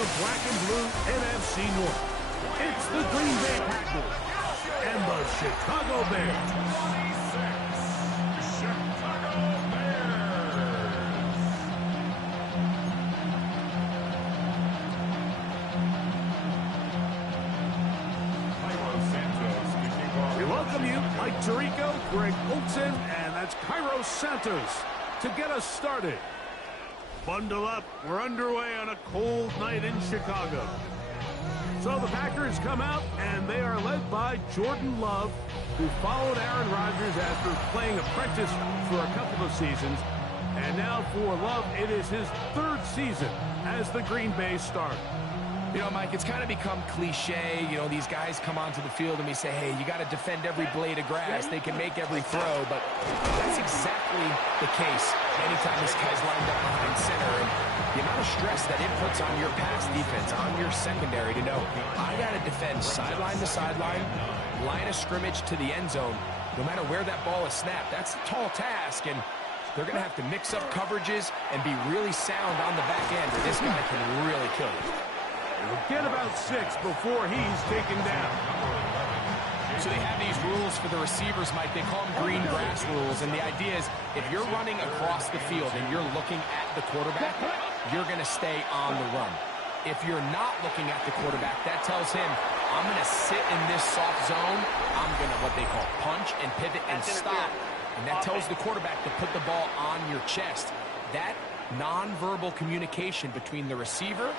the black and blue NFC North, it's the Green Bay Packers and the Chicago Bears. We welcome you, Mike Tirico, Greg Olsen, and that's Cairo Santos to get us started. Bundle up. We're underway on a cold night in Chicago. So the Packers come out, and they are led by Jordan Love, who followed Aaron Rodgers after playing apprentice for a couple of seasons. And now for Love, it is his third season as the Green Bay starter. You know, Mike, it's kind of become cliche. You know, these guys come onto the field and we say, hey, you got to defend every blade of grass. They can make every throw, but that's exactly the case anytime this guy's lined up behind center. And the amount of stress that it puts on your pass defense, on your secondary to know, I got to defend sideline to sideline, line of scrimmage to the end zone, no matter where that ball is snapped. That's a tall task, and they're going to have to mix up coverages and be really sound on the back end, or this guy can really kill you. He'll get about 6 before he's taken down. So they have these rules for the receivers, Mike. They call them green grass rules. And the idea is if you're running across the field and you're looking at the quarterback, you're going to stay on the run. If you're not looking at the quarterback, that tells him, I'm going to sit in this soft zone. I'm going to what they call punch and pivot and stop. And that tells the quarterback to put the ball on your chest. That nonverbal communication between the receiver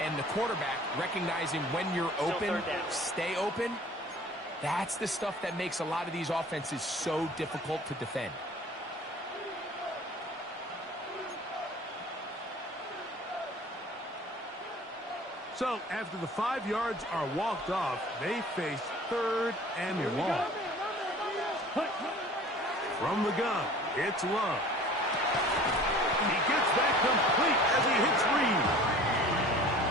and the quarterback, recognizing when you're open, stay open, that's the stuff that makes a lot of these offenses so difficult to defend. So after the 5 yards are walked off, they face 3rd and long. From the gun, it's Love. He gets that complete as he hits Reed.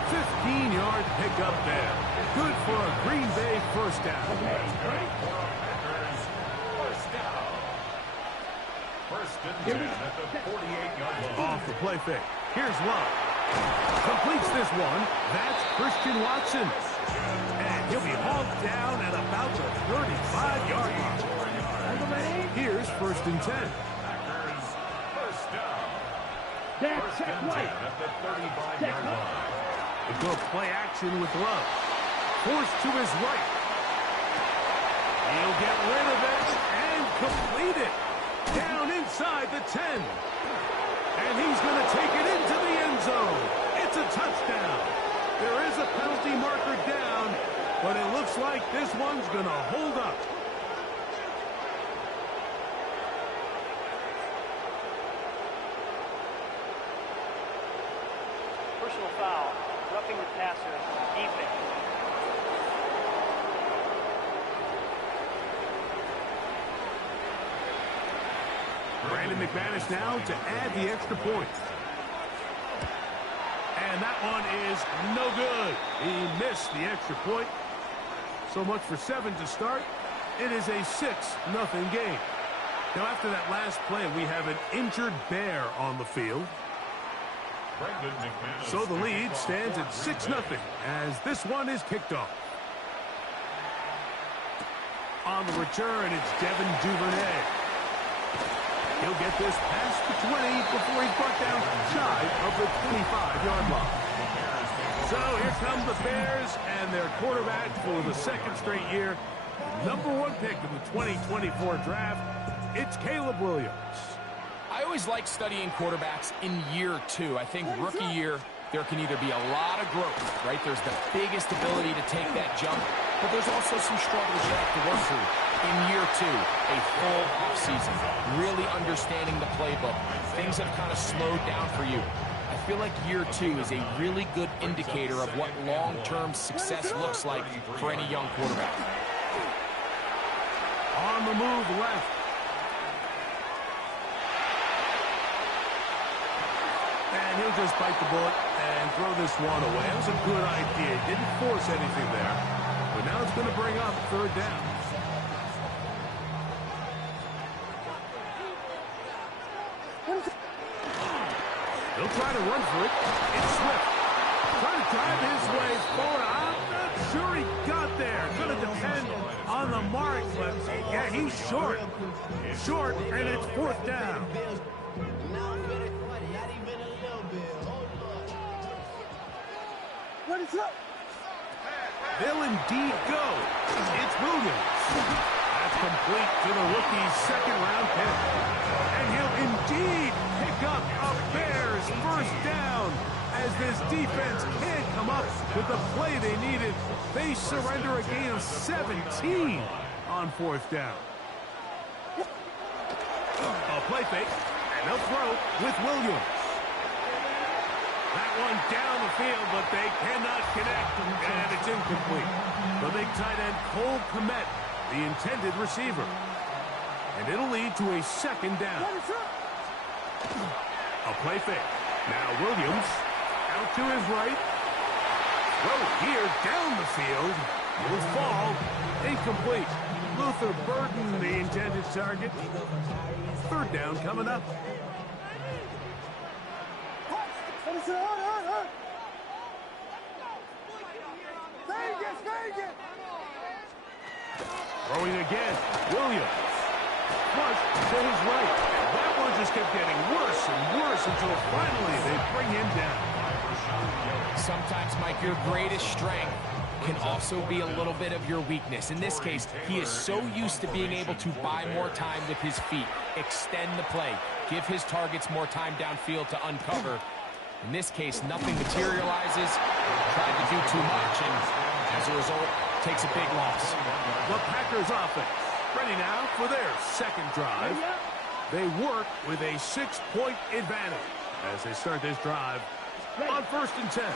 15-yard pickup there. Good for a Green Bay first down. First and 10 at the 48-yard line. Off the play fake. Here's Love. Completes this one. That's Christian Watson. And he'll be hauled down at about the 35-yard line. Here's 1st and 10. First down. That's First and 10 at the 35-yard line. They go play action with Love. Forced to his right. He'll get rid of it and complete it. Down inside the 10. And he's going to take it into the end zone. It's a touchdown. There is a penalty marker down, but it looks like this one's going to hold up. Personal foul. Roughing the passer, defense. Brandon McManus now to add the extra point. And that one is no good. He missed the extra point. So much for 7 to start. It is a 6-0 game. Now after that last play, we have an injured Bear on the field. So the lead stands at 6-0 as this one is kicked off. On the return, it's Devin Duvernay. He'll get this past the 20 before he's brought down shy of the 25-yard line. So here come the Bears and their quarterback for the 2nd straight year. Number 1 pick in the 2024 draft, it's Caleb Williams. I always like studying quarterbacks in year 2. I think rookie year, there can either be a lot of growth, right? There's the biggest ability to take that jump, but there's also some struggles you have to work through. In year 2, a full offseason, really understanding the playbook. Things have kind of slowed down for you. I feel like year 2 is a really good indicator of what long-term success looks like for any young quarterback. On the move left. And he'll just bite the bullet and throw this one away. That was a good idea. Didn't force anything there. But now it's going to bring up 3rd down. He'll try to run for it. It's Swift. Trying to drive the mark, but yeah, he's short. Short, and it's fourth down. What is up? They'll indeed go. It's Williams. That's complete to the rookie's second-round pick. And he'll indeed pick up a Bears first down as this defense can't come up with the play they needed. They surrender a gain of 17 on fourth down. A play fake, and they'll throw with Williams. That one down the field, but they cannot connect, and it's incomplete. The big tight end, Cole Kmet, the intended receiver. And it'll lead to a second down. A play fake. Now Williams out to his right. Throw here down the field. Will fall. Incomplete. Luther Burden, the intended target. Third down coming up. Throwing again. Williams. Flush to his right. That one just kept getting worse and worse until finally they bring him down. Sometimes, Mike, your greatest strength can also be a little bit of your weakness. In this case, he is so used to being able to buy more time with his feet, extend the play, give his targets more time downfield to uncover. In this case, nothing materializes, tried to do too much, and as a result, takes a big loss. The Packers offense ready now for their second drive. They work with a 6-point advantage as they start this drive on 1st and 10.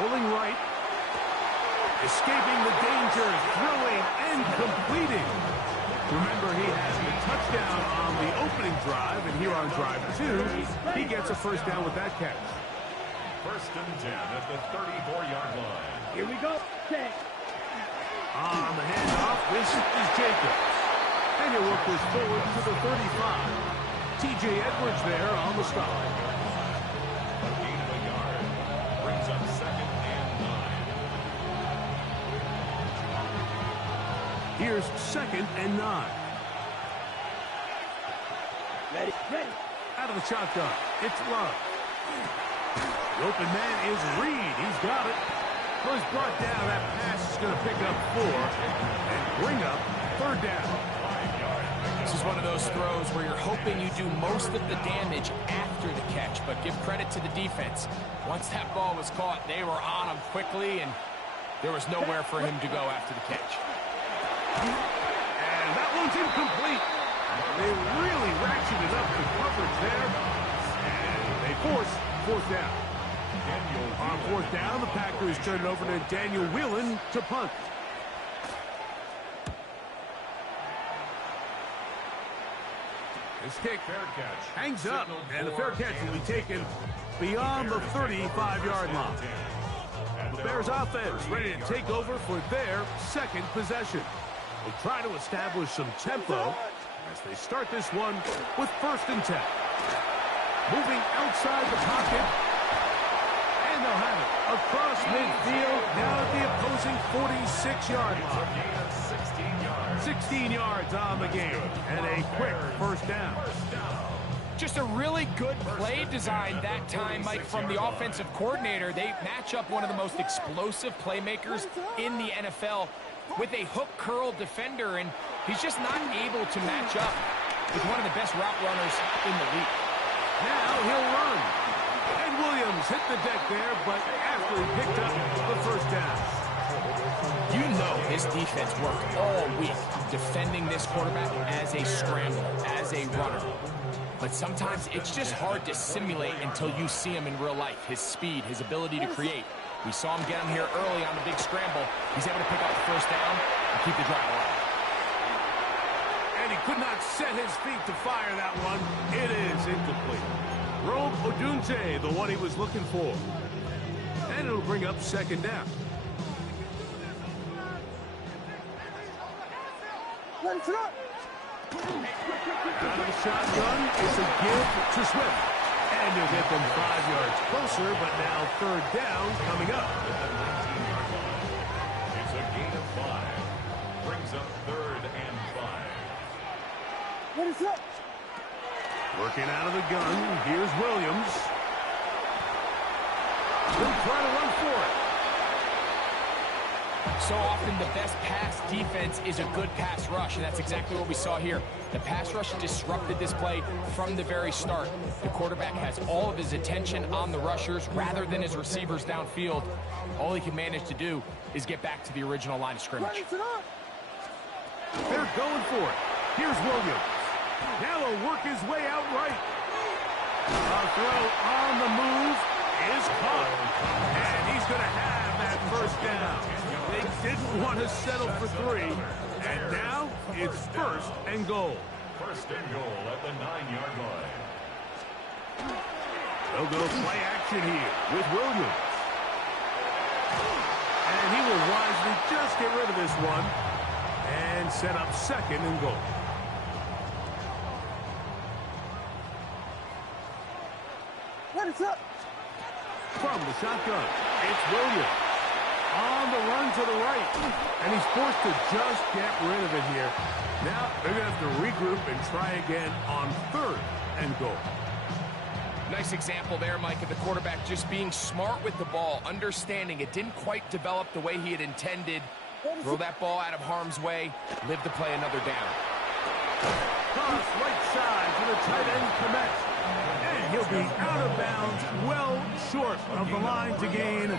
Rolling right. Escaping the danger, throwing and completing. Remember, he has the touchdown on the opening drive, and here on drive 2, he gets a first down with that catch. 1st and 10 at the 34-yard line. Here we go. Okay. On the handoff, this is Jacobs. And he'll work this forward to the 35. T.J. Edwards there on the stop. A gain of a yard. Brings up 2nd and 9. Here's 2nd and 9. Ready. Out of the shotgun, it's Love. The open man is Reed. He's got it. Was brought down. That pass is going to pick up 4 and bring up 3rd down. This is one of those throws where you're hoping you do most of the damage after the catch, but give credit to the defense. Once that ball was caught, they were on him quickly, and there was nowhere for him to go after the catch. And that one's incomplete. They really ratcheted up the coverage there, and they force 4th down. On 4th down, the Packers turn it over to Daniel Whelan to punt. This kick hangs up, and the fair catch will be taken beyond the 35-yard line. The Bears offense ready to take over for their second possession. They'll try to establish some tempo as they start this one with 1st and 10. Moving outside the pocket. And they'll have it across midfield, down at the opposing 46-yard line. 16 yards on the game, and a quick first down. Just a really good play design that time, Mike, from the offensive coordinator. They match up one of the most explosive playmakers in the NFL with a hook curl defender, and he's just not able to match up with one of the best route runners in the league. Now he'll run. And Williams hit the deck there, but after he picked up the first down. You know his defense worked all week defending this quarterback as a scrambler, as a runner. But sometimes it's just hard to simulate until you see him in real life. His speed, his ability to create. We saw him get him here early on the big scramble. He's able to pick up the first down and keep the drive alive. And he could not set his feet to fire that one. It is incomplete. Rome Odunze, the one he was looking for. And it'll bring up 2nd down. Let it up. Out of the shotgun, it's a give to Swift. And he'll get them 5 yards closer, but now 3rd down coming up. It's a gain of 5. up. Working out of the gun. Here's Williams. He'll try to run for it. So often the best pass defense is a good pass rush, and that's exactly what we saw here. The pass rush disrupted this play from the very start. The quarterback has all of his attention on the rushers rather than his receivers downfield. All he can manage to do is get back to the original line of scrimmage. They're going for it. Here's Williams. Now he'll work his way out right. A throw on the move is caught. And he's going to have that first down. They didn't want to settle for 3. And now it's first and goal. First and goal at the 9-yard line. They'll go play action here with Williams. And he will wisely just get rid of this one and set up second and goal. What is up? From the shotgun, it's Williams. On the run to the right. And he's forced to just get rid of it here. Now they're going to have to regroup and try again on third and goal. Nice example there, Mike, of the quarterback just being smart with the ball, understanding it didn't quite develop the way he had intended. Throw that ball out of harm's way, live to play another down. Cross right side to the tight end, Komet. And he'll be out of bounds, well short of the line to gain.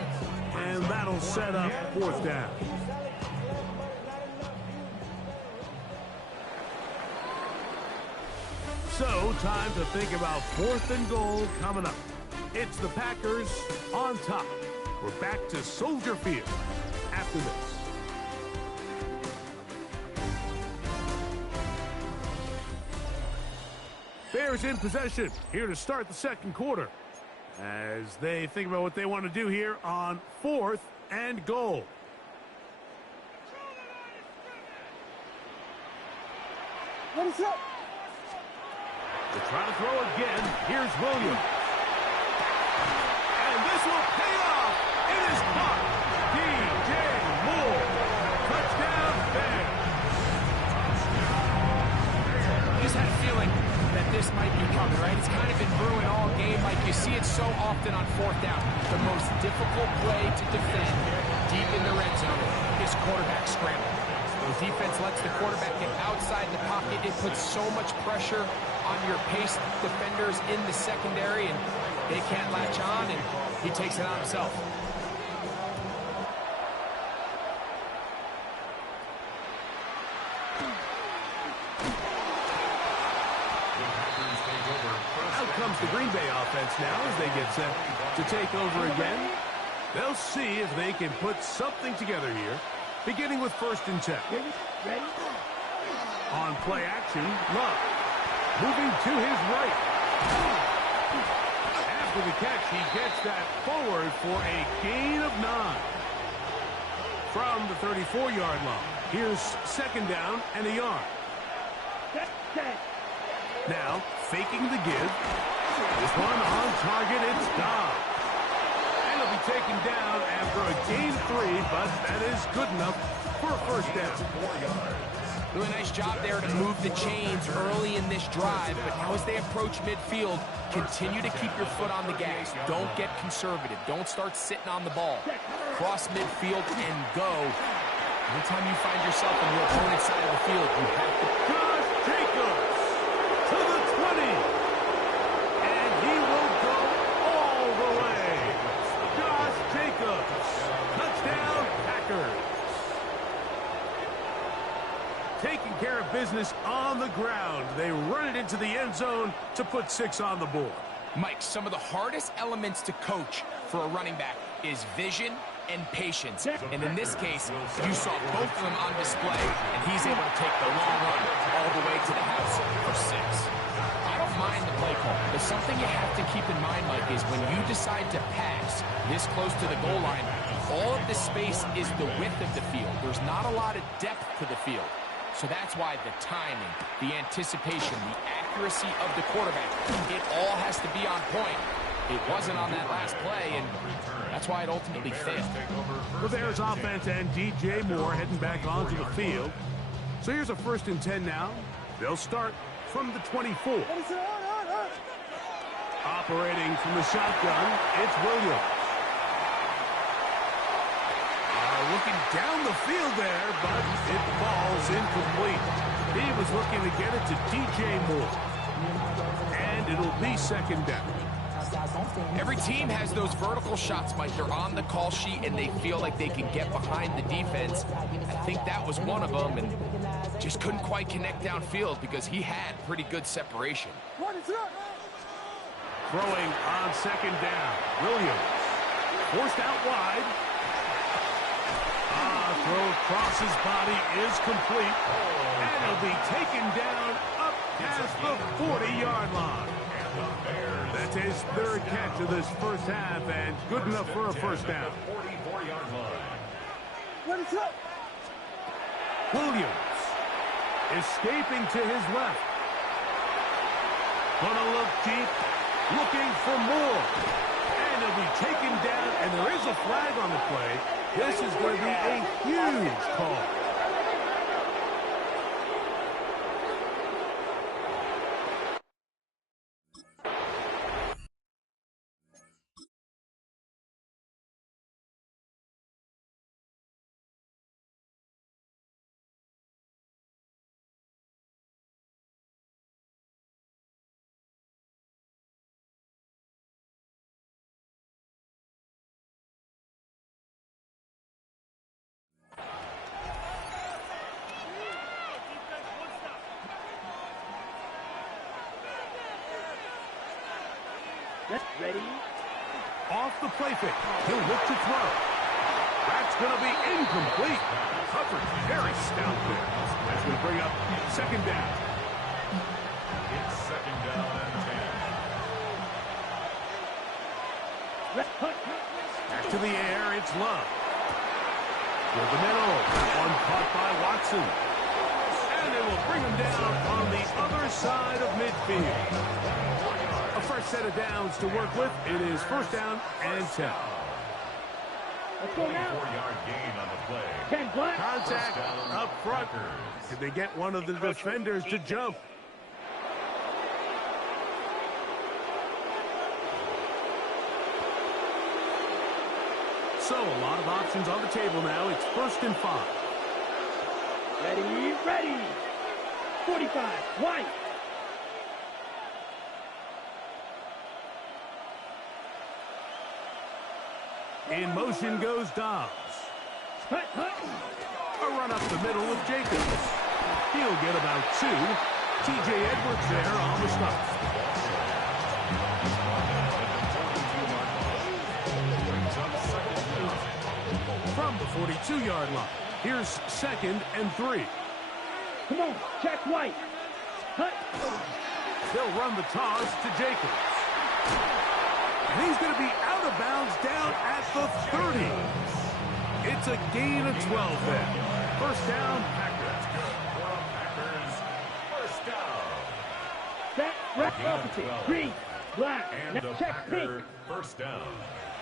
And that'll set up fourth down. So, time to think about fourth and goal coming up. It's the Packers on top. We're back to Soldier Field after this. Bears in possession here to start the second quarter as they think about what they want to do here on fourth and goal. What is up? They're trying to throw again. Here's Williams. And this will pay off. It is caught. DJ Moore. Touchdown Bears. I just had a feeling that this might be coming, right? It's kind of been brewing all game. Like you see it so often on fourth down. The most difficult play to defend deep in the red zone is quarterback scramble. The defense lets the quarterback get outside the pocket. It puts so much pressure on your pace defenders in the secondary, and they can't latch on, and he takes it on himself. Out comes the Green Bay offense now as they get set to take over again. They'll see if they can put something together here, beginning with first and 10. Ready? On play action, Love. Moving to his right. After the catch, he gets that forward for a gain of 9. From the 34-yard line, here's second down and a yard. Now, faking the give. This one on target, it's Dobbs. And he'll be taken down after a gain of 3, but that is good enough for a first down. Really nice job there to move the chains early in this drive, but now as they approach midfield, continue to keep your foot on the gas. Don't get conservative. Don't start sitting on the ball. Cross midfield and go. Anytime you find yourself on your opponent's side of the field, you have to... Josh Jacobs to the 20. And he will go all the way. Josh Jacobs. Touchdown, Packers. Taking care of business on the ground. They run it into the end zone to put 6 on the board. Mike, some of the hardest elements to coach for a running back is vision and patience. And in this case, you saw both of them on display, and he's able to take the long run all the way to the house for 6. I don't mind the play call, but something you have to keep in mind, Mike, is when you decide to pass this close to the goal line, all of the space is the width of the field. There's not a lot of depth to the field. So that's why the timing, the anticipation, the accuracy of the quarterback, it all has to be on point. It wasn't on that last play, and that's why it ultimately failed. The Bears offense and DJ Moore heading back onto the field. So here's a first and 10 now. They'll start from the 24. What is it? Operating from the shotgun, it's Williams. Looking down the field there, but it falls incomplete. He was looking to get it to DJ Moore. And it'll be second down. Every team has those vertical shots, Mike. They're on the call sheet, and they feel like they can get behind the defense. I think that was one of them, and just couldn't quite connect downfield because he had pretty good separation. What is it? Throwing on second down. Williams forced out wide. Throw across his body is complete. And he'll be taken down up past the 40-yard line. That's his third catch of this first half, and good enough for a first down. 44-yard line. What is it? Williams escaping to his left. Gonna look deep, looking for more. And he'll be taken down, and there is a flag on the play. This is going to be a huge call. Ready? Off the play fake. He'll look to throw. That's going to be incomplete. Covered very stout there. That's going to bring up second down. It's second down and 10. Back to the air, it's Love. To the middle. One caught by Watson. And it will bring him down on the other side of midfield. A fresh set of downs to work with. It is first down and 10. Let's go now. 4-yard gain on the play. 10 black. Contact up front. Did they get one of the defenders to jump? So a lot of options on the table now. It's first and 5. Ready, ready. 45, White. In motion goes Dobbs. Hut, hut. A run up the middle with Jacobs. He'll get about 2. T.J. Edwards there on the stop. From the 42-yard line, here's second and 3. Come on, check White. Hut. They'll run the toss to Jacobs. And he's going to be out of bounds down at the 30. It's a gain of 12 there. First down, Packers. First down. Set, red, opposite, green, black, And now the check Packer pink, first down.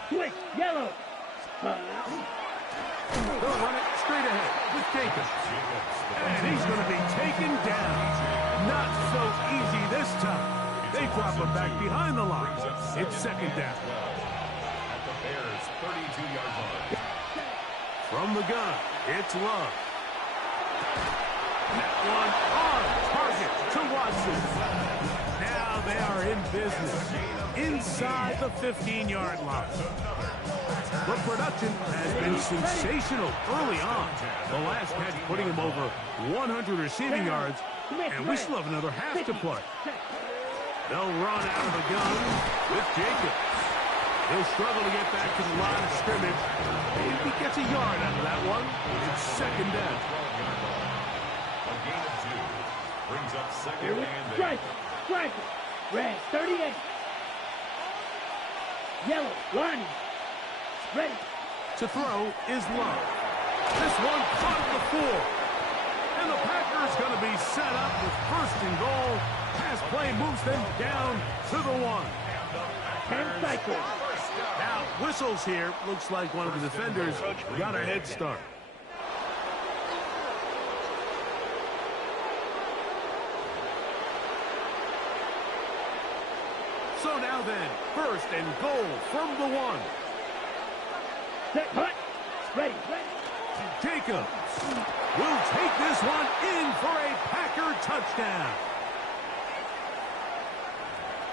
switch, yellow. They'll run it straight ahead with Jacobs. And he's going to be taken down. Not so easy this time. They drop him back behind the line. It's second down. At the Bears' 32-yard line. From the gun, it's Love. That one on target to Watson. Now they are in business inside the 15-yard line. The production has been sensational early on. The last catch putting him over 100 receiving yards, and we still have another half to play. They'll run out of the gun with Jacobs. He'll struggle to get back to the line of scrimmage. Maybe he gets a yard out of that one. It's second down. A gain of 2. Brings up second and 8. Stripe, red, 38. Yellow, line. Ready. To throw is Love. This one caught at the 4. And the Packers going to be set up with first and goal. Pass play moves them down to the 1. 10 cycles. Now, whistles here. Looks like one of the defenders got a head start. first and goal from the 1. Set, hut. Ready. Jacobs will take this one in for a Packer touchdown.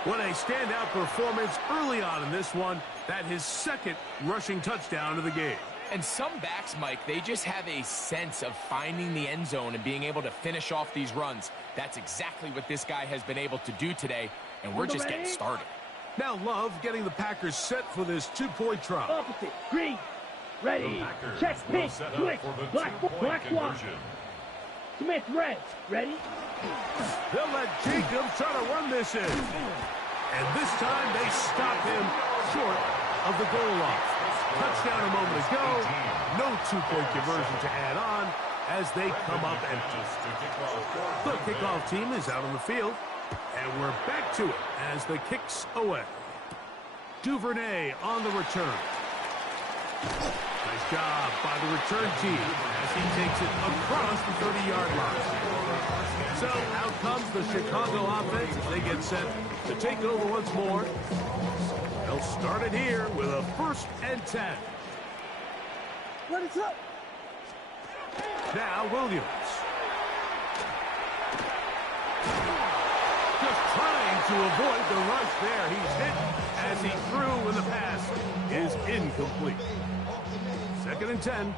What a standout performance early on in this one. That his second rushing touchdown of the game. And some backs, Mike, they just have a sense of finding the end zone and being able to finish off these runs. That's exactly what this guy has been able to do today, and we're just getting started. Now Love getting the Packers set for this 2-point try. Opposite. Green. Ready. Check, pink, switch. Black block. Smith, red. Ready? They'll let Jacobs try to run this in. And this time they stop him short of the goal line. Touchdown a moment ago. No 2-point conversion to add on as they come up empty. The kickoff team is out on the field. And we're back to it as the kick's away. Duvernay on the return. Nice job by the return team as he takes it across the 30-yard line. So out comes the Chicago offense as they get set to take over once more. They'll start it here with a 1st and 10. Ready, up. Now Williams. Just trying to avoid the rush there. He's hit as he threw when the pass is incomplete. 2nd and 10.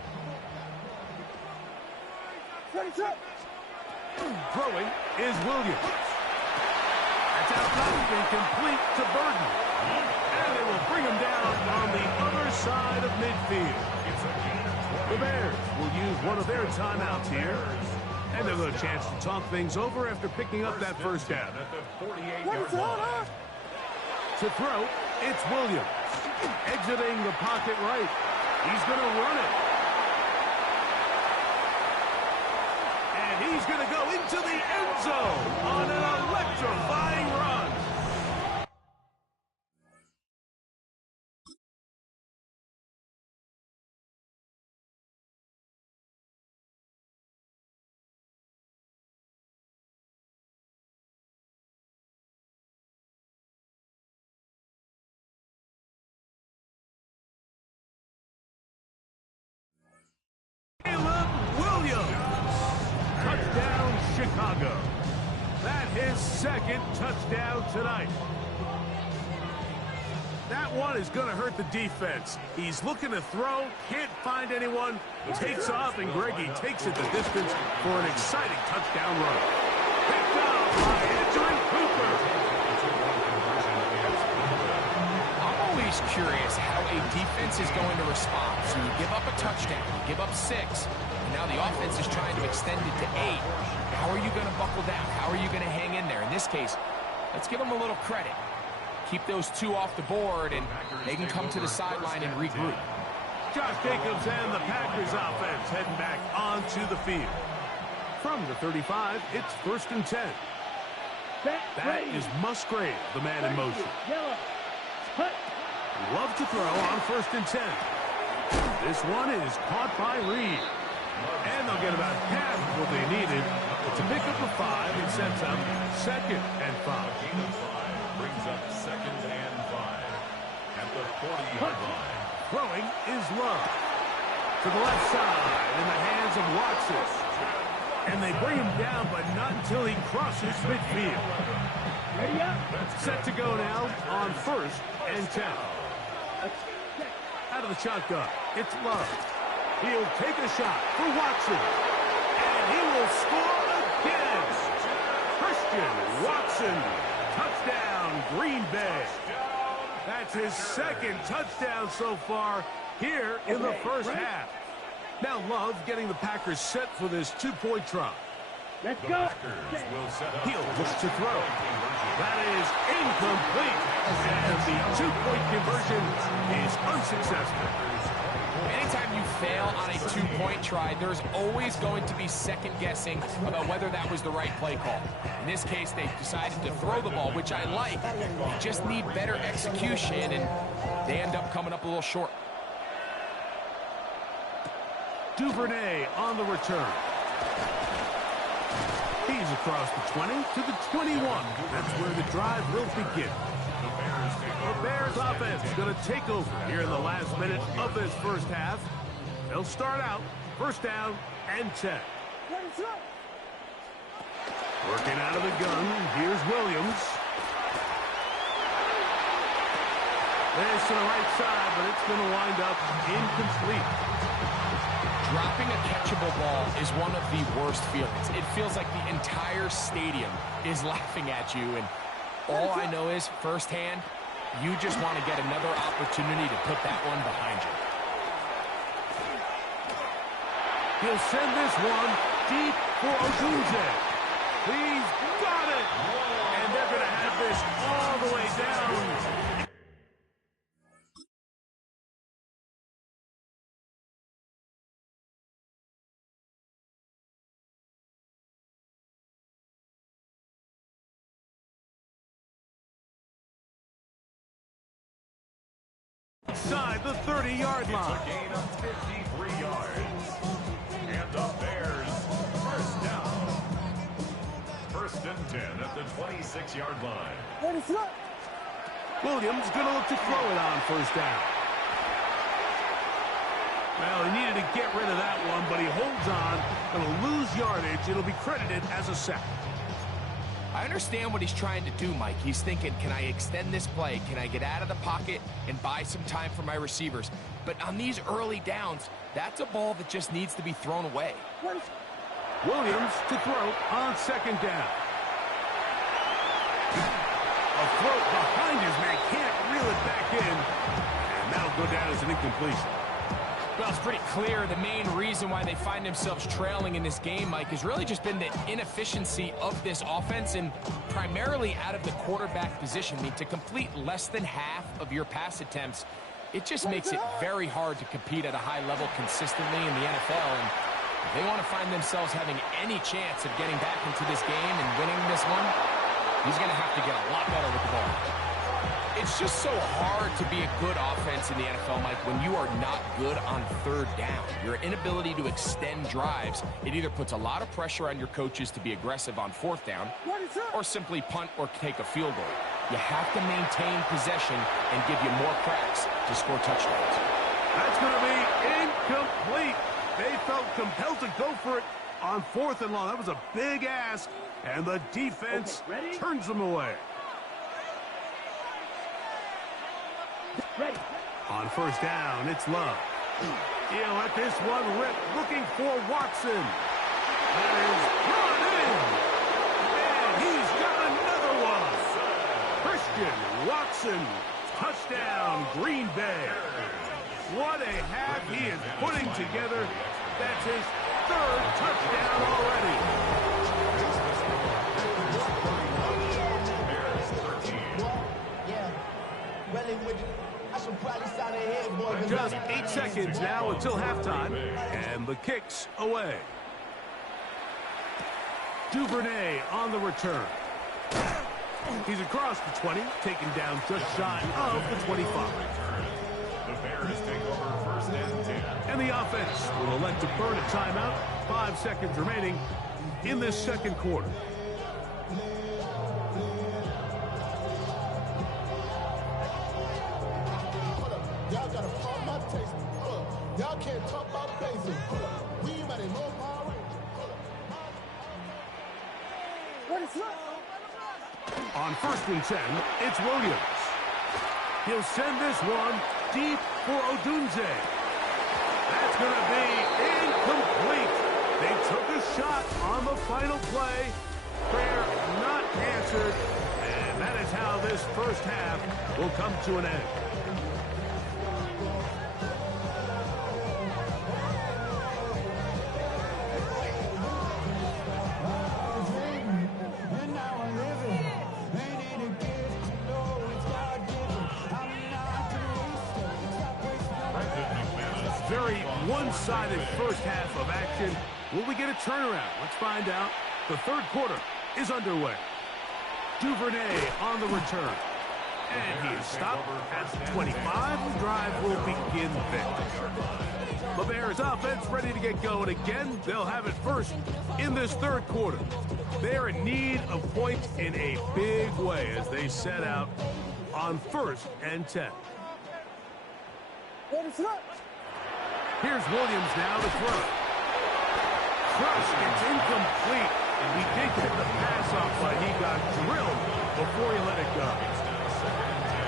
Ready, up. Throwing is Williams. That's out and complete to Burton. And they will bring him down on the other side of midfield. The Bears will use one of their timeouts here. And they'll get a chance to talk things over after picking up that first down. To throw, it's Williams. Exiting the pocket right. He's going to run it. And he's going to go into the end zone on an electrifying run. Caleb Williams. Touchdown, Chicago. That his 2nd touchdown tonight. That one is going to hurt the defense. He's looking to throw, can't find anyone, takes off, and Greggy takes it the distance for an exciting touchdown run. Picked up by Edgerrin Cooper. I'm always curious how a defense is going to respond. So you give up a touchdown, you give up 6, and now the offense is trying to extend it to 8. How are you going to buckle down? How are you going to hang in there? In this case, let's give them a little credit. Keep those 2 off the board, and they can come to the sideline and regroup. Josh Jacobs and the Packers offense heading back onto the field. From the 35, it's 1st and 10. That is Musgrave, the man in motion. Love to throw on 1st and 10. This one is caught by Reed. And they'll get about half of what they needed to pick up a 5 and sets up 2nd and 5. Brings up 2nd and 5 at the 40-yard line. Throwing is Love. To the left side in the hands of Watson. And they bring him down, but not until he crosses midfield. Ready up. Set to go now on 1st and 10. Out of the shotgun, it's Love. He'll take a shot for Watson. And he will score again. Christian Watson. Touchdown, Green Bay. That's his 2nd touchdown so far here in the first half. Now Love getting the Packers set for this 2-point try. Let's go. He'll look to throw. That is incomplete. And the 2-point conversion is unsuccessful. Anytime you fail on a 2-point try, there's always going to be second guessing about whether that was the right play call. In this case, they decided to throw the ball, which I like. They just need better execution, and they end up coming up a little short. Duvernay on the return. He's across the 20 to the 21. That's where the drive will begin. The Bears take over Bears offense is going to take over here in the last minute of this first half. They'll start out first down and 10. Working out of the gun, here's Williams. This to the right side, but it's going to wind up incomplete. Dropping a catchable ball is one of the worst feelings. It feels like the entire stadium is laughing at you, and all I know is, firsthand, you just want to get another opportunity to put that one behind you. He'll send this one deep for Odunze. He's got it! And they're going to have this all the way down. Inside the 30-yard line. It's a gain of 53 yards. And the Bears first down. First and 10 at the 26-yard line. Williams going to look to throw it on first down. Well, he needed to get rid of that one, but he holds on. Going to lose yardage. It'll be credited as a sack. I understand what he's trying to do, Mike. He's thinking, can I extend this play? Can I get out of the pocket and buy some time for my receivers? But on these early downs, that's a ball that just needs to be thrown away. Williams to throw on second down. A throw behind his man, can't reel it back in. And that'll go down as an incompletion. Well, it's pretty clear the main reason why they find themselves trailing in this game, Mike, has really just been the inefficiency of this offense and primarily out of the quarterback position. I mean, to complete less than half of your pass attempts, it just makes it very hard to compete at a high level consistently in the NFL. And if they want to find themselves having any chance of getting back into this game and winning this one, he's going to have to get a lot better with the ball. It's just so hard to be a good offense in the NFL, Mike, when you are not good on third down. Your inability to extend drives, it either puts a lot of pressure on your coaches to be aggressive on fourth down or simply punt or take a field goal. You have to maintain possession and give you more cracks to score touchdowns. That's going to be incomplete. They felt compelled to go for it on fourth and long. That was a big ask, and the defense turns them away. Ready. On first down, it's Love. He'll let this one rip, looking for Watson. That is brought in. And he's got another one. Christian Watson, touchdown, Green Bay. What a half he is putting together. That's his third touchdown already. Just 8 seconds now until halftime, and the kick's away. Duvernay on the return. He's across the 20, taken down just shy of the 25. The Bears take over first and 10. And the offense will elect to burn a timeout. 5 seconds remaining in this second quarter. Y'all gotta pump my taste. Y'all can't talk about basic. We might know Power Rangers. On first and 10, it's Williams. He'll send this one deep for Odunze. That's going to be incomplete. They took a shot on the final play. Prayer not answered. And that is how this first half will come to an end. Very one-sided first half of action. Will we get a turnaround? Let's find out. The third quarter is underway. Duvernay on the return. And he is stopped at 25. The drive will begin there. The Bears offense ready to get going again. They'll have it first in this third quarter. They're in need of points in a big way as they set out on 1st and 10. Here's Williams now to throw. Crush, it's incomplete. And he did get the pass off, but he got drilled before he let it go.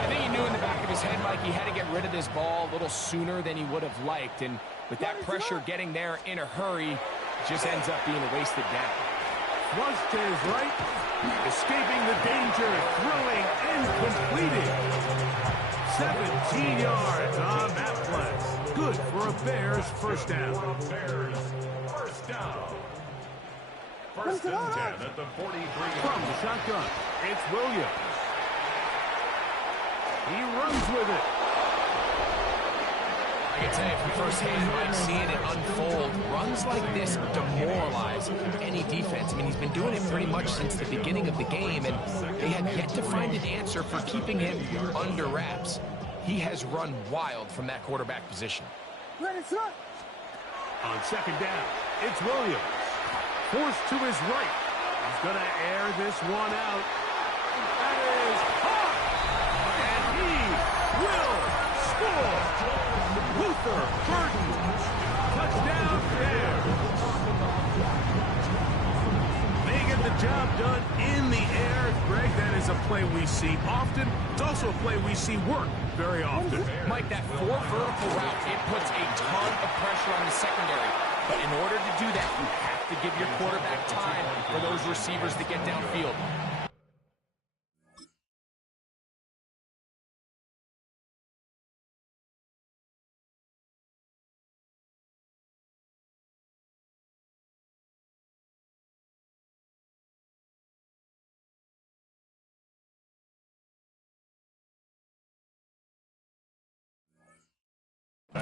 I think he knew in the back of his head, Mike, he had to get rid of this ball a little sooner than he would have liked. And with that pressure getting there in a hurry, it just ends up being a wasted down. Flush to his right, escaping the danger, throwing and completing. 17 yards on that play. Good for a Bears first down. Bears first down. First and 10 at the 43. From the shotgun, it's Williams. He runs with it. I can tell you from firsthand, Mike, seeing it unfold, runs like this demoralize any defense. I mean, he's been doing it pretty much since the beginning of the game, and they had yet to find an answer for keeping him under wraps. He has run wild from that quarterback position. On second down, it's Williams. Forced to his right. He's going to air this one out. That is caught! And he will score! Luther Burden. Touchdown Bears. They get the job done in the air. Greg, that is a play we see often. It's also a play we see work very often. Mike, that 4 vertical route, it puts a ton of pressure on the secondary. But in order to do that, you have to give your quarterback time for those receivers to get downfield.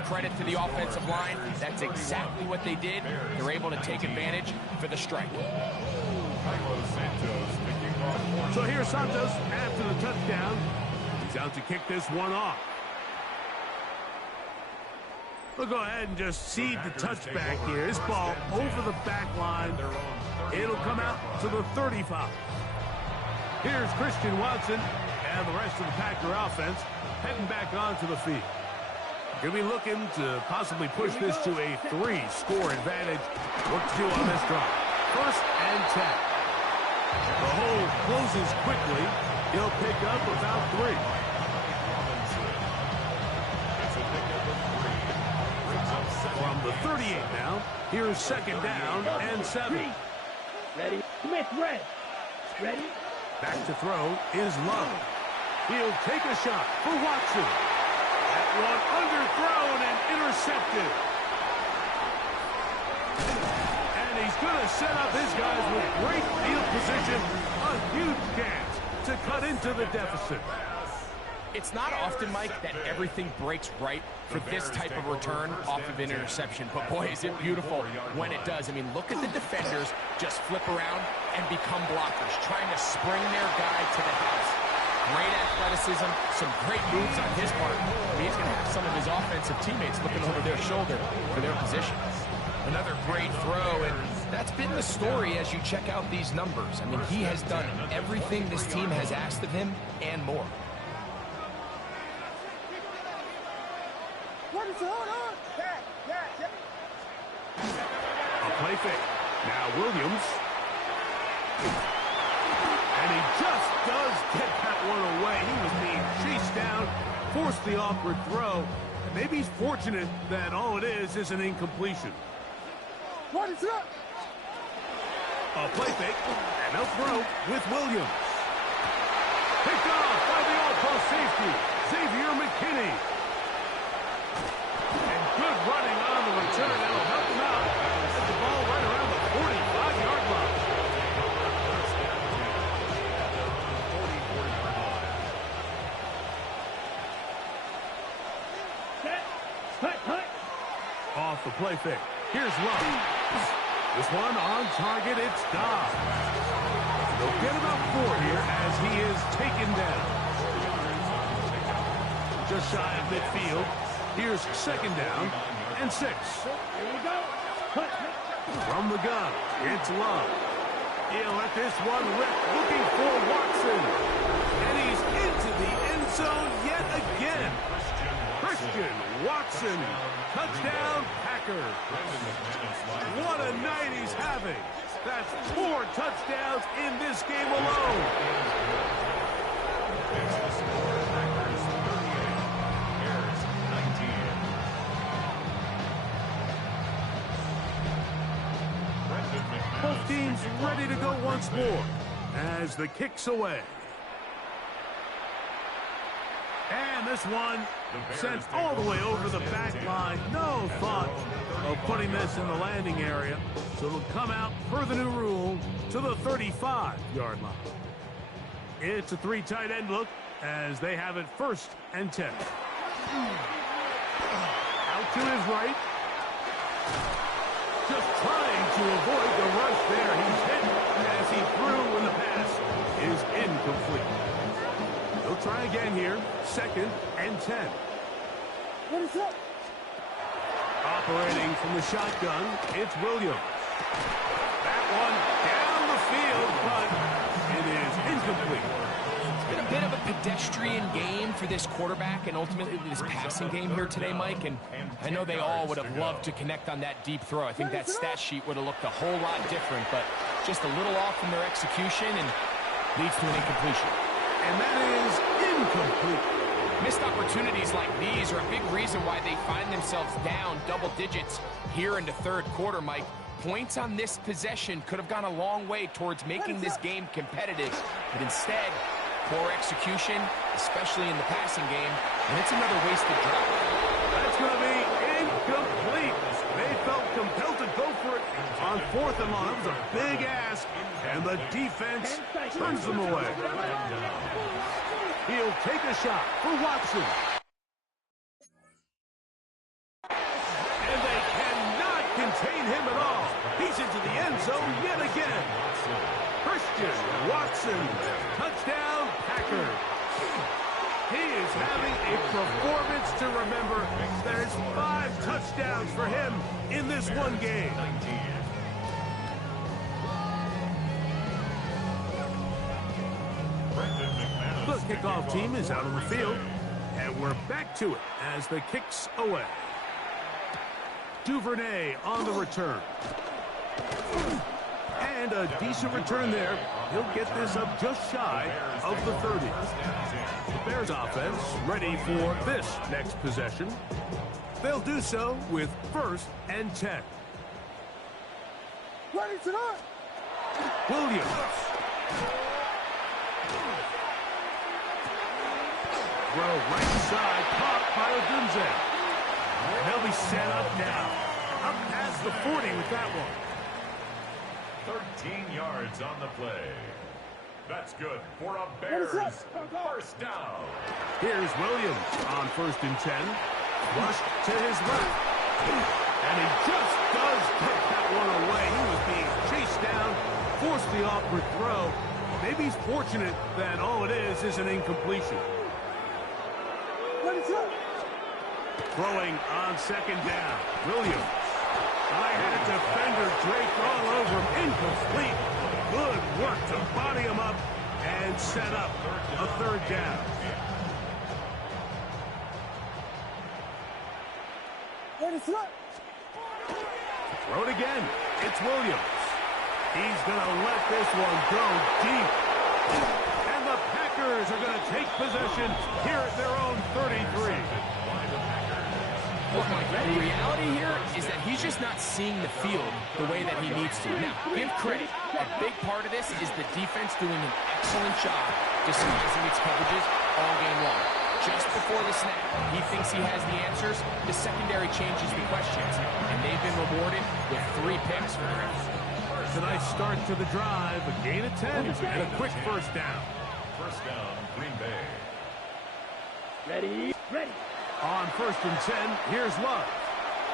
Credit to the offensive line. That's exactly what they did. They're able to take advantage for the strike. So here's Santos after the touchdown. He's out to kick this one off. We'll go ahead and just seed the touchback here. This ball over the back line. It'll come out to the 35. Here's Christian Watson and the rest of the Packer offense heading back onto the field. Going to be looking to possibly push this to a 3-score advantage. What to do on this drive? 1st and 10. The hole closes quickly. He'll pick up about 3. From the 38 now, here's 2nd down and 7. Ready? Smith, red. Ready? Back to throw is Love. He'll take a shot for Watson. That one underthrown and intercepted. And he's going to set up his guys with great field position. A huge chance to cut into the deficit. It's not often, Mike, that everything breaks right for this type of return off of an interception. But, boy, is it beautiful when it does. I mean, look at the defenders just flip around and become blockers, trying to spring their guy to the house. Great athleticism, some great moves on his part. I mean, he's going to have some of his offensive teammates looking over their shoulder for their positions. Another great throw, and that's been the story as you check out these numbers. I mean, he has done everything this team has asked of him and more. A play fake. Now Williams. And he just does get that one away. He was being chased down, forced the awkward throw. And maybe he's fortunate that all it is an incompletion. What is up? A play fake, and they'll throw with Williams. Picked off by the all-pro safety, Xavier McKinney. And good running on the return. That'll help him out. Get the ball right around the 45-yard line. Off the play fake. Here's Love. This one on target. It's Dobbs. They'll get about 4 here as he is taken down. Just shy of midfield. Here's 2nd down and 6. From the gun, it's Love. He'll let this one rip, looking for Watson. And he's into the end zone yet again. Christian Watson, touchdown Packers. What a night he's having. That's 4 touchdowns in this game alone. Both teams ready to go once more as the kick's away. And this one sent all the way over the back line. No thought of putting this in the landing area. So it'll come out per the new rule to the 35-yard line. It's a 3 tight end look as they have it 1st and 10. Out to his right. Just trying to avoid the rush there. He's hit as he threw when the pass is incomplete. He'll try again here. 2nd and 10. What is up? Operating from the shotgun, it's Williams. That one down the field, but it is incomplete. It's been a bit of a pedestrian game for this quarterback and ultimately this passing game here today, Mike. And I know they all would have loved to connect on that deep throw. I think that stat sheet would have looked a whole lot different, but just a little off in their execution and leads to an incompletion. And that is incomplete. Missed opportunities like these are a big reason why they find themselves down double digits here in the 3rd quarter, Mike. Points on this possession could have gone a long way towards making this game competitive, but instead, poor execution, especially in the passing game, and it's another wasted drive. That's going to be incomplete. They felt compelled to go for it on 4th and long. That was a big ask, and the defense turns them away. He'll take a shot for Watson. And they cannot contain him at all. He's into the end zone yet again. Christian Watson, touchdown Packers. He is having a performance to remember. There's 5 touchdowns for him in this one game. The kickoff team is out on the field, and we're back to it as the kick's away. Duvernay on the return. And a decent return there. He'll get this up just shy of the 30. The Bears offense ready for this next possession. They'll do so with 1st and 10. Ready to go. Williams. Throw right side, caught by Odunze. They'll be set up now. Up past the 40 with that one. 13 yards on the play. That's good for a Bears 1st down. Here's Williams on 1st and 10. Rushed to his left. And he just does get that one away. He was being chased down, forced the awkward throw. Maybe he's fortunate that all it is an incompletion. Throwing on 2nd down. Williams. I had a defender draped all over him. Incomplete. Good work to body him up and set up a 3rd down. Throw it again. It's Williams. He's going to let this one go deep. And the Packers are going to take possession here at their own 33. Look, Mike, the reality here is that he's just not seeing the field the way that he needs to. Now, give credit. A big part of this is the defense doing an excellent job disguising its coverages all game long. Just before the snap, he thinks he has the answers. The secondary changes the questions, and they've been rewarded with 3 picks for their effort. It's a nice start to the drive, a gain of 10, and a quick 1st down. 1st down, Green Bay. Ready? On 1st and 10, here's Love.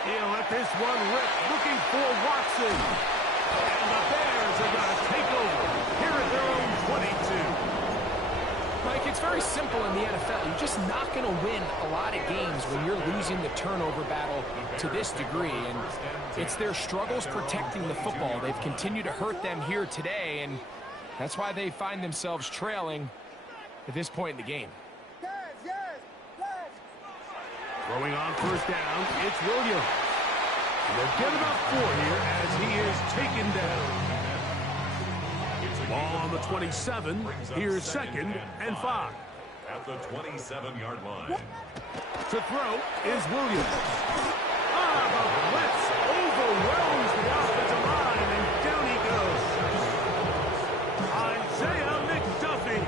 He'll let this one rip, looking for Watson. And the Bears are going to take over here at their own 22. Mike, it's very simple in the NFL. You're just not going to win a lot of games when you're losing the turnover battle to this degree. And it's their struggles protecting the football. They've continued to hurt them here today, and that's why they find themselves trailing at this point in the game. Throwing on first down, it's Williams. They'll get about 4 here as he is taken down. Ball on the 27. Here's 2nd and 5. At the 27-yard line. To throw is Williams. The blitz overwhelms the offensive line, and down he goes. Isaiah McDuffie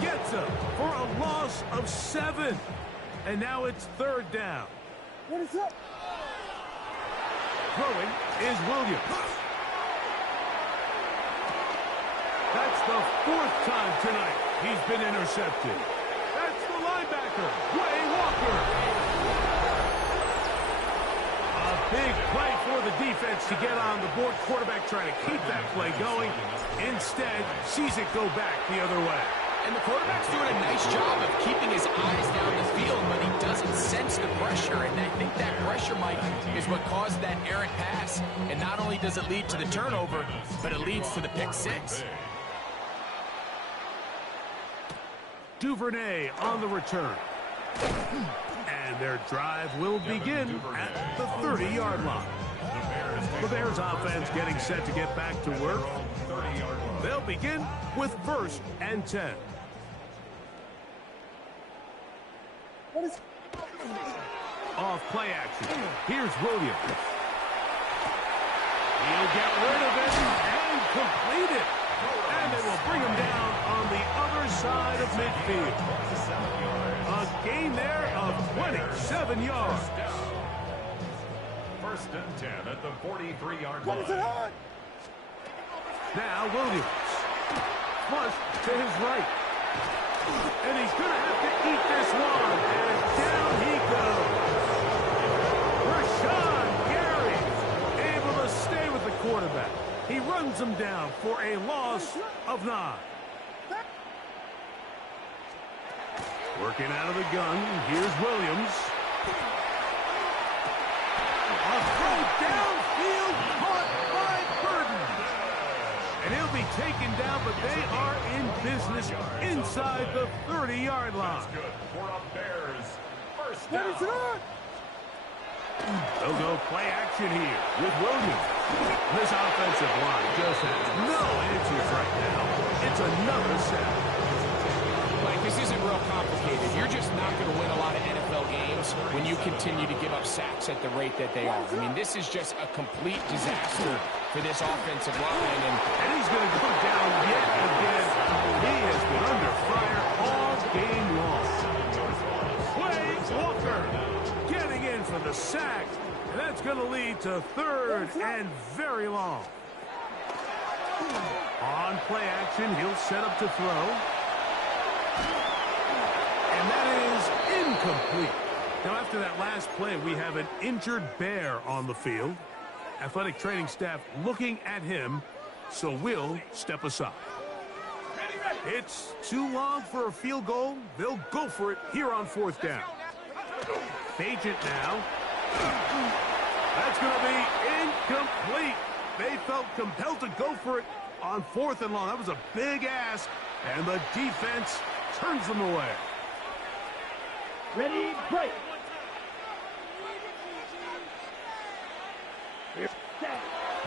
gets him for a loss of 7. And now it's 3rd down. What is up? Throwing is Williams. That's the 4th time tonight he's been intercepted. That's the linebacker, Quay Walker. A big play for the defense to get on the board. Quarterback trying to keep that play going. Instead, sees it go back the other way. And the quarterback's doing a nice job of keeping his eyes down the field, but he doesn't sense the pressure. And I think that pressure, Mike, is what caused that errant pass. And not only does it lead to the turnover, but it leads to the pick 6. Duvernay on the return. And their drive will begin at the 30-yard line. The Bears offense getting set to get back to work. They'll begin with 1st and 10. Off play action. Here's Williams. He'll get rid of it and complete it. And they will bring him down on the other side of midfield. A gain there of 27 yards. 1st and 10 at the 43-yard line. Now Williams. Flush to his right. And he's going to have to eat this one. And down he goes. Rashawn Gary able to stay with the quarterback. He runs him down for a loss of 9. Working out of the gun. Here's Williams. A throw downfield caught by Burton. And he'll be taken down, but they are in business inside the 30-yard line. That's good for a Bears 1st down. They'll go play action here with Williams. This offensive line just has no answers right now. It's another sack. Mike, this isn't real complicated. You're just not going to win a lot of NFL games when you continue to give up sacks at the rate that they are. I mean, this is just a complete disaster for this offensive line. And he's going to go down yet again. He has been under fire all game long. Quay Walker getting in for the sack. And that's going to lead to 3rd and very long. On play action, he'll set up to throw. And that is incomplete. Now, after that last play, we have an injured Bear on the field. Athletic training staff looking at him, so we'll step aside. It's too long for a field goal. They'll go for it here on 4th down. Fage it now. That's going to be incomplete. They felt compelled to go for it on 4th and long. That was a big ask, and the defense turns them away. Ready, break.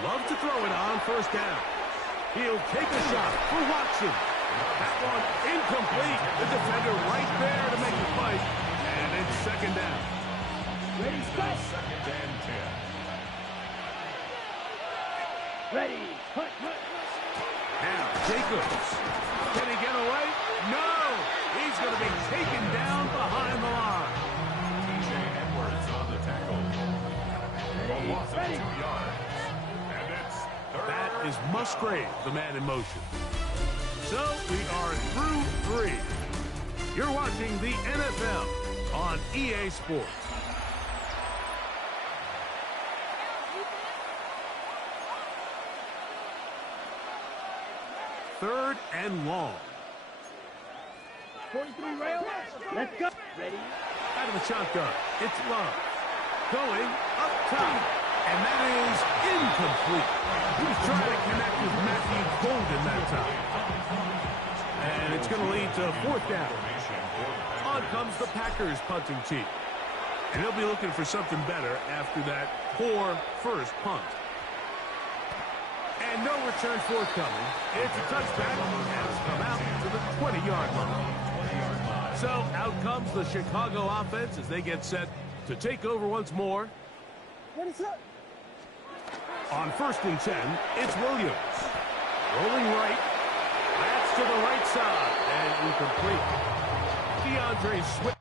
Love to throw it on 1st down. He'll take a shot for Watson. That one incomplete. The defender right there to make the fight. And it's 2nd down. Ready, stop. 2nd and 10. Ready, hut. Now, Jacobs. Can he get away? No! He's going to be taken down behind the line. TJ Edwards on the tackle. A loss of 2 yards. And it's 3rd. That is Musgrave, the man in motion. So we are through 3. You're watching the NFL on EA Sports. Third and long. 43 rail. Let's go. Ready. Out of the shotgun. It's Love. Going up top. And that is incomplete. He was trying to connect with Matthew Golden that time. And it's going to lead to 4th down. On comes the Packers punting team. And he'll be looking for something better after that poor first punt. And no return forthcoming. It's a touchback, and it's come out to the 20-yard line. So out comes the Chicago offense as they get set to take over once more. What is up? On 1st and 10, it's Williams. Rolling right. That's to the right side. And incomplete. DeAndre Swift.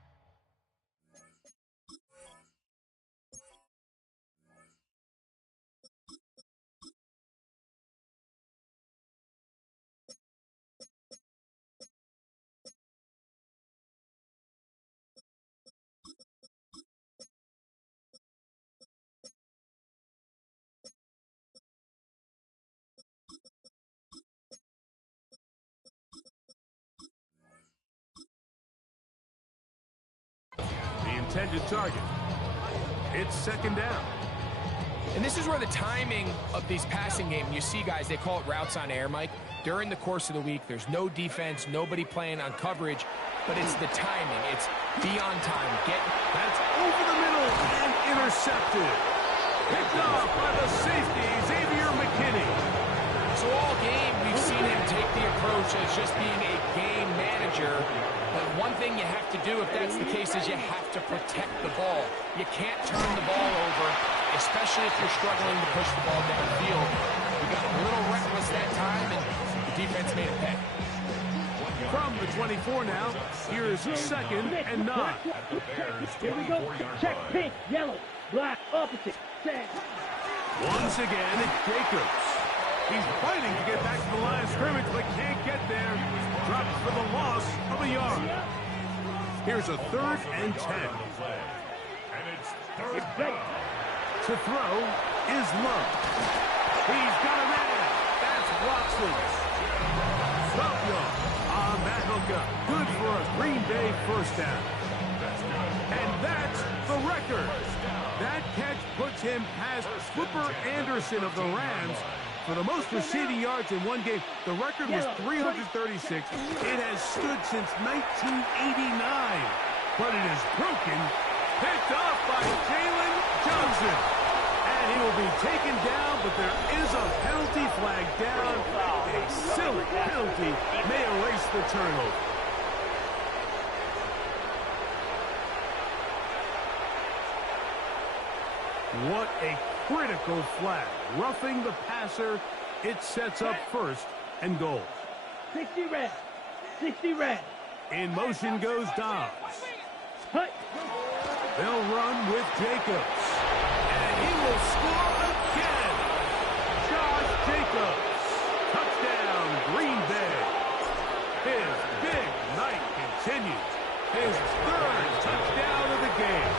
Intended target. It's 2nd down. And this is where the timing of these passing games, you see guys, they call it routes on air, Mike. During the course of the week, there's no defense, nobody playing on coverage, but it's the timing. It's be on time. That's over the middle and intercepted. Picked off by the safety, Xavier McKinney. So all game, we've seen him take the approach as just being a game manager. But one thing you have to do, if that's the case, is you have to protect the ball. You can't turn the ball over, especially if you're struggling to push the ball downfield. We got a little reckless that time, and the defense made a pay. From the 24 now, here's 2nd and 9. Here we go. Check pink, yellow, black, opposite, set. Once again, it's Jacobs. He's fighting to get back to the line of scrimmage, but can't get there. Dropped for the loss of a yard. Here's a 3rd and 10. And it's 3rd down. To throw is Love. He's got a man. That's Watson. 12 yards on that hookup. Good for a Green Bay 1st down. And that's the record. That catch puts him past Flipper Anderson of the Rams for the most receiving yards in one game. The record was 336. It has stood since 1989. But it is broken. Picked off by Jalen Johnson. And he will be taken down, but there is a penalty flag down. A silly penalty may erase the turnover. What a critical flag. Roughing the passer. It sets up 1st and goal. 60 red. 60 red. In motion goes Dobbs. Hut. They'll run with Jacobs. And he will score again. Josh Jacobs. Touchdown, Green Bay. His big night continues. His 3rd touchdown of the game.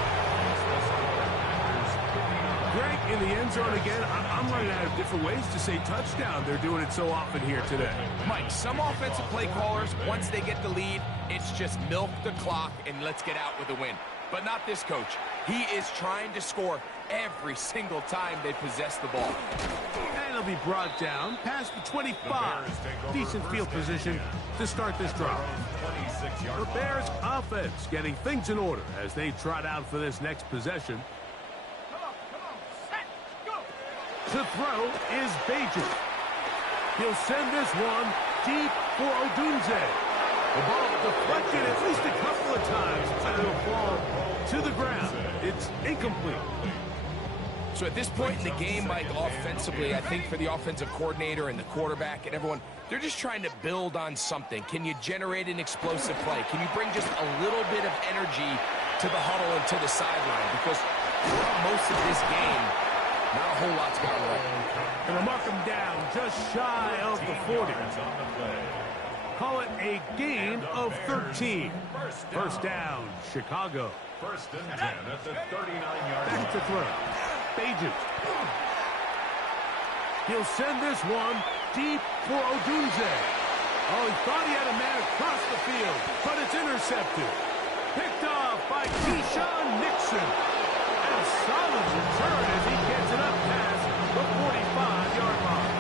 Greg, in the end zone again. I'm running out of different ways to say touchdown. They're doing it so often here today. Mike, some offensive play callers, once they get the lead, it's just milk the clock and let's get out with a win. But not this coach. He is trying to score every single time they possess the ball. And it'll be brought down past the 25. Decent field position to start this drive. The Bears offense getting things in order as they trot out for this next possession. To throw is Bajan. He'll send this one deep for Odunze. The ball deflected at least a couple of times, but it'll fall to the ground. It's incomplete. So at this point in the game, Mike, offensively, I think for the offensive coordinator and the quarterback and everyone, they're just trying to build on something. Can you generate an explosive play? Can you bring just a little bit of energy to the huddle and to the sideline? Because throughout most of this game, not a whole lot's gone right. And they'll mark him down just shy of the 40. Call it a gain of 13. 1st down, Chicago. 1st and 10 at the 39-yard line. Back to throw. Bajan. He'll send this one deep for Odunze. Oh, he thought he had a man across the field, but it's intercepted. Picked off by Keyshawn Nixon. And a solid return as he gets it up past the 45-yard line.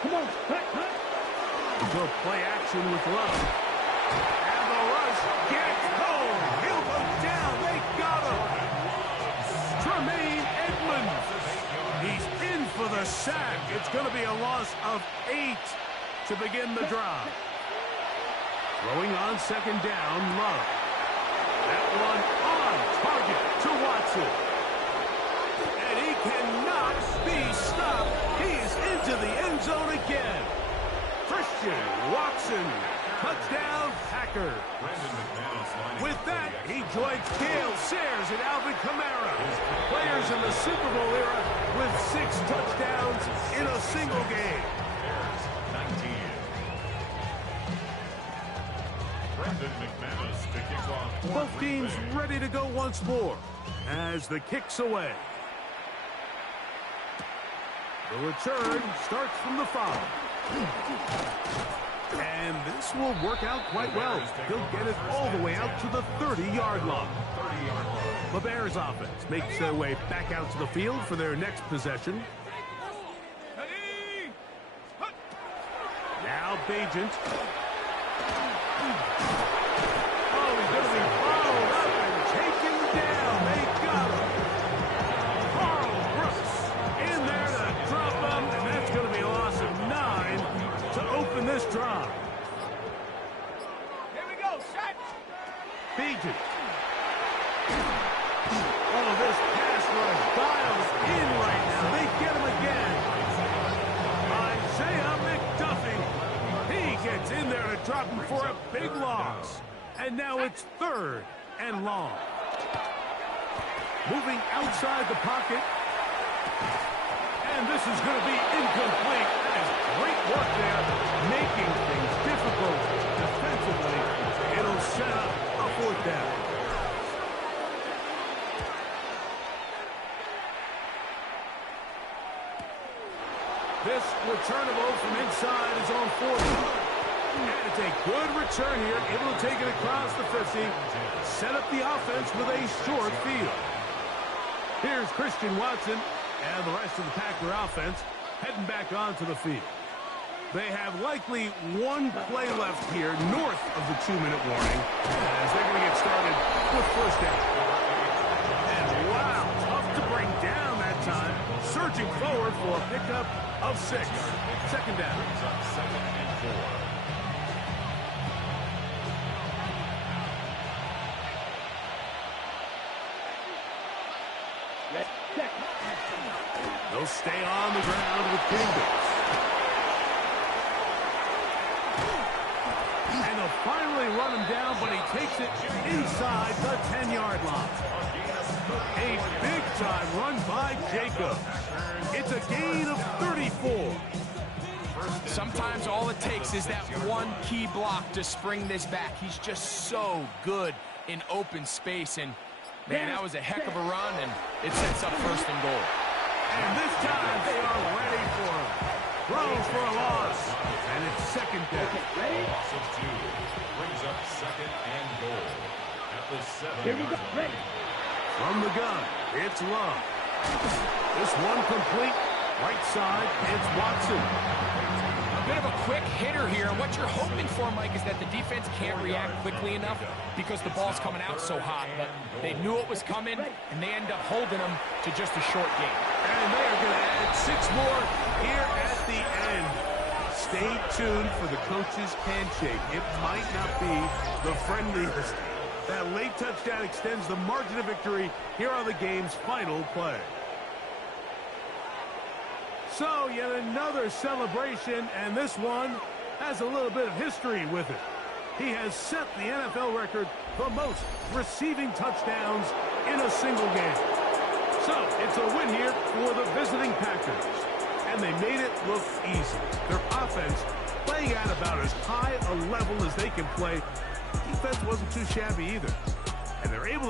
Come on, hut, hut. into play action with Love. And the rush gets home. He'll go down. They got him. Tremaine Edmonds. He's in for the sack. It's going to be a loss of 8 to begin the drive. Throwing on second down, Love. That one on target to Watson. And he cannot be stopped. He's into the end zone again. Christian Watson, touchdown, Packer. With that, he joins Gale Sayers and Alvin Kamara, players in the Super Bowl era with 6 touchdowns in a single game. Both teams ready to go once more as the kick's away. The return starts from the 5. And this will work out quite well. He'll get it all the way out to the 30-yard line. The Bears offense makes their way back out to the field for their next possession. Now Bagent. Oh, he's going to be followed up and taken down. They got him. Carl Brooks in there to drop him, and that's going to be a loss of 9 to open this drive. Here we go, set. Bagent. Oh, this pass rush dials in right now. They get him again. Isaiah McDuffie. He gets in there to drop him for a big loss. And now it's 3rd and long. Moving outside the pocket. And this is going to be incomplete. That is great work there, making things difficult defensively. It'll set up a 4th down. This returnable from inside is on 4th. And it's a good return here, able to take it across the 50, set up the offense with a short field. Here's Christian Watson and the rest of the Packer offense heading back onto the field. They have likely 1 play left here north of the 2-minute warning as they're going to get started with 1st down. And wow, tough to bring down that time. Surging forward for a pickup of 6. 2nd down. 2nd and 4. They'll stay on the ground with Kingdoms. And they'll finally run him down, but he takes it inside the 10-yard line. A big-time run by Jacobs. It's a gain of 34. Sometimes all it takes is that one key block to spring this back. He's just so good in open space. And, man, that was a heck of a run, and it sets up 1st and goal. And this time they are ready for him. Throws for a loss. And it's 2nd down. Loss of 2 brings up 2nd and goal at the 7-yard line. From the gun, it's Love. This one complete. Right side, it's Watson. A bit of a quick hitter here. What you're hoping for, Mike, is that the defense can't react quickly enough because the ball's coming out so hot. But they knew it was coming, and they end up holding them to just a short game. And they are going to add 6 more here at the end. Stay tuned for the coach's handshake. It might not be the friendliest. That late touchdown extends the margin of victory here on the game's final play. So, yet another celebration, and this one has a little bit of history with it. He has set the NFL record for most receiving touchdowns in a single game. So, it's a win here for the visiting Packers. And they made it look easy. Their offense playing at about as high a level as they can play. Defense wasn't too shabby either. And they're able to